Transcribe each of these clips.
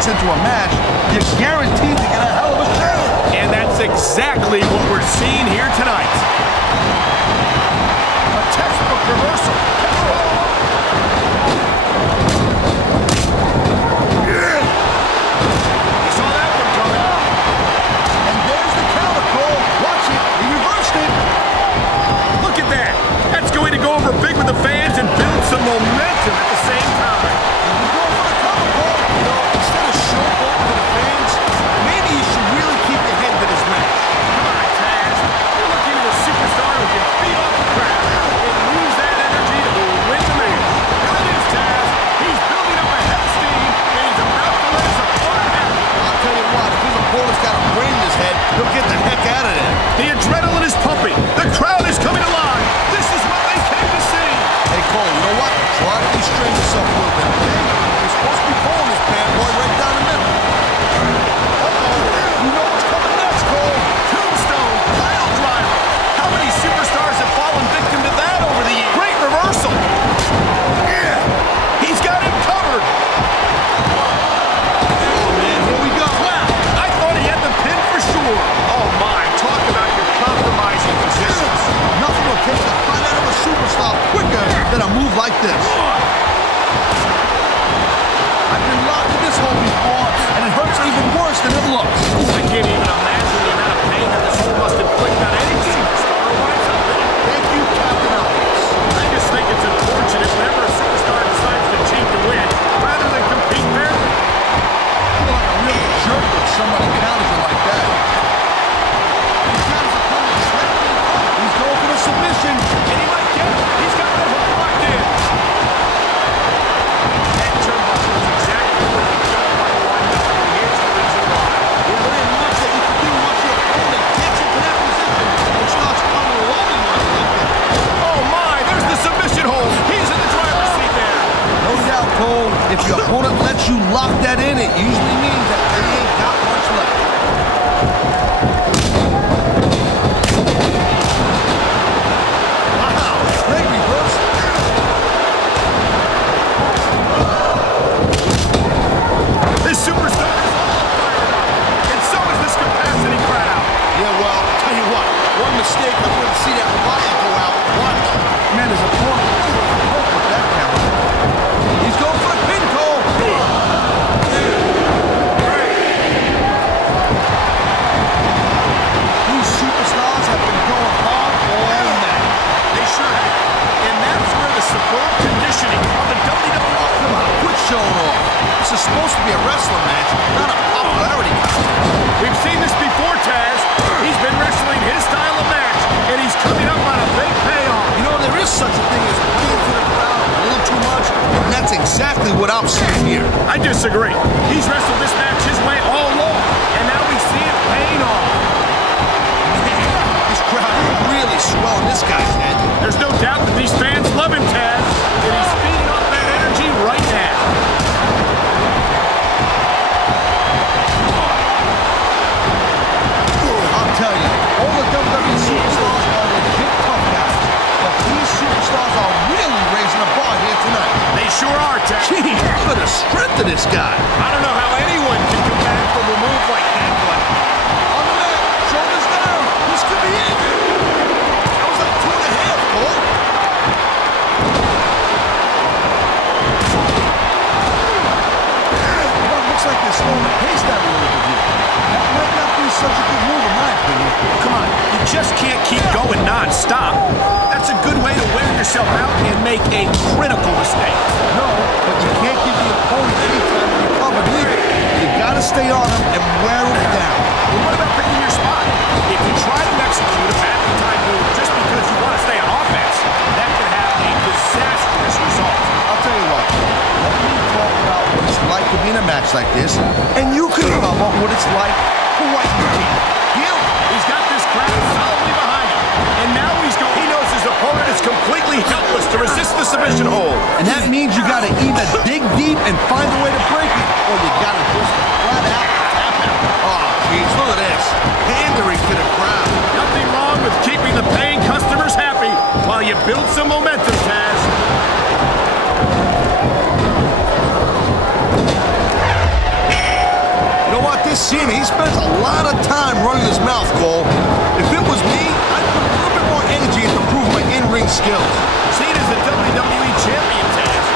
Into a match, you're guaranteed to get a hell of a show. And that's exactly what we're seeing here tonight. A textbook reversal. You saw that one coming. And there's the counter, Cole. Watch it. He reversed it. Look at that. That's going to go over big with the fans and build some momentum at the same time. He'll get the heck out of there. The adrenaline is pumping. The crowd is coming alive. This is what they came to see. Hey, Cole, you know what? Try to restrain yourself a little bit, okay? You're supposed to be pulling this bad boy right down the middle. Uh-oh. You know what's coming next, Cole. Tombstone, pile driver. How many superstars have fallen victim to that over the years? Great reversal. Yeah. He's got him covered. Oh, man, here we go. Wow. I thought he had the pin for sure. Oh, my. Talk about your compromising positions. Nothing will take the fight out of a superstar quicker than a move like this. I've been locked in this hole before, and it hurts even worse than it looks. I can't even imagine the amount of pain that this hole must inflict on any superstar. Thank you, Captain Obvious. I just think it's unfortunate whenever a superstar decides to cheat to win, rather than compete fairly. I feel like a real jerk when somebody counters you like that. He's going for the submission. And he might get it. He's got the hook locked in. That turnbuckle is exactly what you don't want to wind up. And here's the reason why. Yeah, there ain't much that you can do once your opponent gets into that position and starts unloading on you like that. Oh, my. There's the submission hold. He's in the driver's seat there. No doubt, Cole. If your opponent lets you lock that in, it usually means that they ain't got much left. Wow, great reverse. This superstar is all fired up. And so is this capacity crowd. Yeah, well, tell you what, one mistake, I wouldn't see that fire go out. Watch. Man, his opponent with that counter. He's going for a pin, Cole. These superstars have been going hard all night. They sure have. And that's where the superb conditioning of the WWE. Come on, quit showing off. This is supposed to be a wrestling match, not a popularity contest. We've seen this before, Taz. He's been wrestling his style of match, and he's coming up on a big payoff. You know, there is such a thing as playing to the crowd a little too much, and that's exactly what I'm seeing here. I disagree. He's wrestled this match his way all along, and now we see it paying off. This crowd is really swelling this guy's head. There's no doubt that these fans love him, Taz, and he's feeding off that energy right now. I'll tell you, all the WWE superstars are legit tough guys, but these superstars are really raising the bar here tonight. They sure are, Taz. Gee, look at the strength of this guy. I don't know how anyone can come back from a move like that, but On the mat, shoulders down. This could be it. That was like 2.5, Cole. Well, it looks like they're slowing the pace down a little bit here. That might not be such a good move, in my opinion. come on, just can't keep going non-stop. That's a good way to wear yourself out and make a critical mistake. No, but you can't give the opponent any time to recover either. You gotta stay on them and wear them down. Well, what about picking your spot? If you try to execute a badly timed move just because you want to stay on offense, that can have a disastrous result. I'll tell you what, let me talk about what it's like to be in a match like this, and you can cover what it's like for what you team. He's got this crowd solidly behind him, and now he knows his opponent is completely helpless to resist the submission hold. And that means you gotta either dig deep and find a way to break it, or you gotta just flat out tap out. Oh, jeez, look at this. Pandering to the crowd. Nothing wrong with keeping the paying customers happy while you build some momentum, Taz. You know what? This Cena, he spends a lot of time running his mouth, Cole. If it was me, I'd put a little bit more energy into improving my in-ring skills. Cena's the WWE champion, Taz.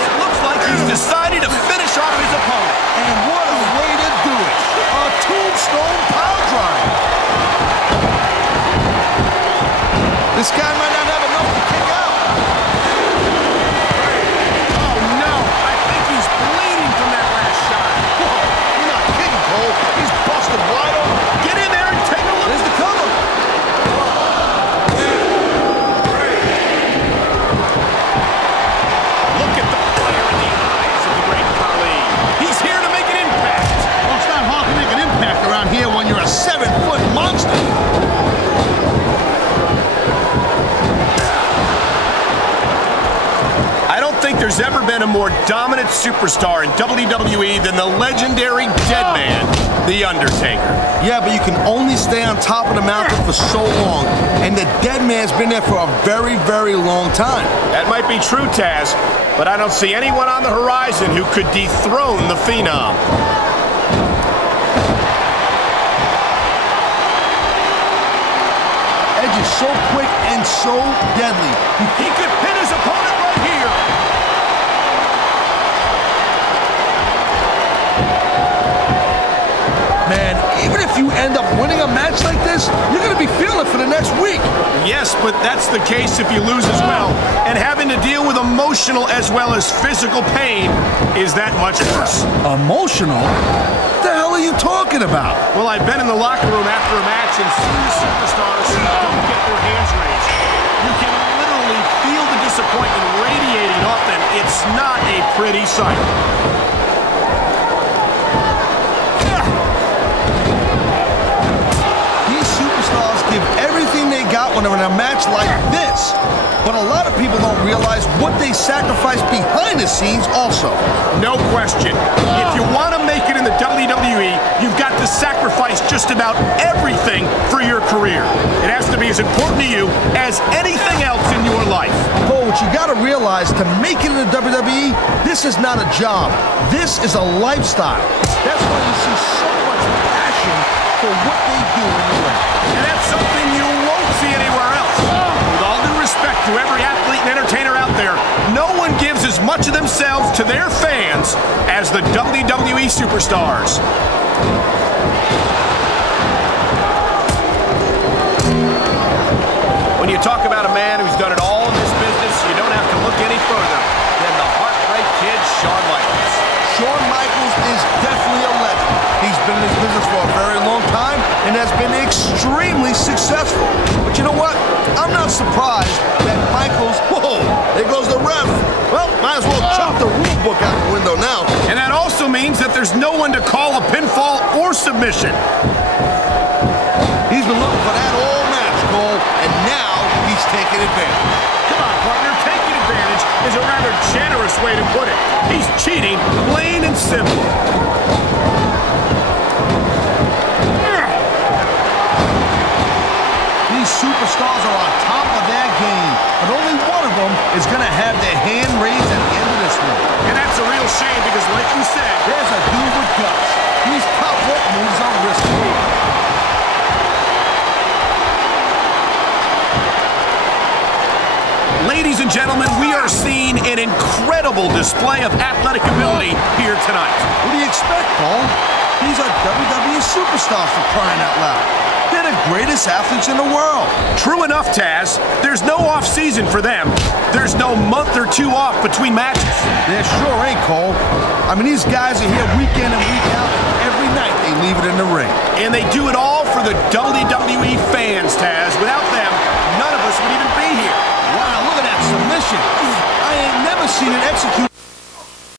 It looks like he's decided to finish off his opponent. And what a way to do it. A tombstone power drive. This guy might not have enough to kick out. Oh, no. I think he's bleeding from that last shot. Whoa, you're not kidding, Cole. He's busted wide open. Get in there and take a look. There's the cover. Look at the fire in the eyes of the great Khali. He's here to make an impact. Well, it's not hard to make an impact around here when you're a 7-foot monster. I don't think there's ever been a more dominant superstar in WWE than the legendary dead man, The Undertaker. Yeah, but you can only stay on top of the mountain for so long, and the dead man's been there for a very, very long time. That might be true, Taz, but I don't see anyone on the horizon who could dethrone the Phenom. Edge is so quick and so deadly. He could pin his opponent right here. Man, even if you end up winning a match like this, you're going to be feeling it for the next week. Yes, but that's the case if you lose as well. And having to deal with emotional as well as physical pain is that much worse. Emotional? What the hell are you talking about? Well, I've been in the locker room after a match and seen the superstars who don't get their hands raised. You can literally feel the disappointment radiating off them. It's not a pretty sight. Give everything they got when they're in a match like this. But a lot of people don't realize what they sacrifice behind the scenes also. No question. If you want to make it in the WWE, you've got to sacrifice just about everything for your career. It has to be as important to you as anything else in your life. But what you got to realize, to make it in the WWE, this is not a job. This is a lifestyle. That's why you see so much passion for what they do in the ring. And that's something you won't see anywhere else. With all due respect to every athlete and entertainer out there, no one gives as much of themselves to their fans as the WWE superstars. When you talk about a man who's done it all in this business, you don't have to look any further than the Heartbreak Kid, Shawn Michaels. Shawn Michaels is definitely a legend. He's been in this business for a very long time and has been extremely successful. But you know what? I'm not surprised that Michaels... Whoa! There goes the ref. Well, might as well chop the rule book out the window now. And that also means that there's no one to call a pinfall or submission. He's been looking for that all match, Cole, and now he's taking advantage. Come on, partner. Taking advantage is a rather generous way to put it. He's cheating, plain and simple. These superstars are on top of their game, but only one of them is going to have their hand raised at the end of this one. And that's a real shame because, like you said, there's a dude with guts. These top rope moves are risky. Ladies and gentlemen, we are seeing an incredible display of athletic ability here tonight. What do you expect, Paul? These are WWE superstars, for crying out loud. They're the greatest athletes in the world. True enough, Taz. There's no off-season for them. There's no month or two off between matches. There sure ain't, Cole. I mean, these guys are here week in and week out. Every night they leave it in the ring. And they do it all for the WWE fans, Taz. Without them, none of us would even be here. Wow, look at that submission. I ain't never seen it executed.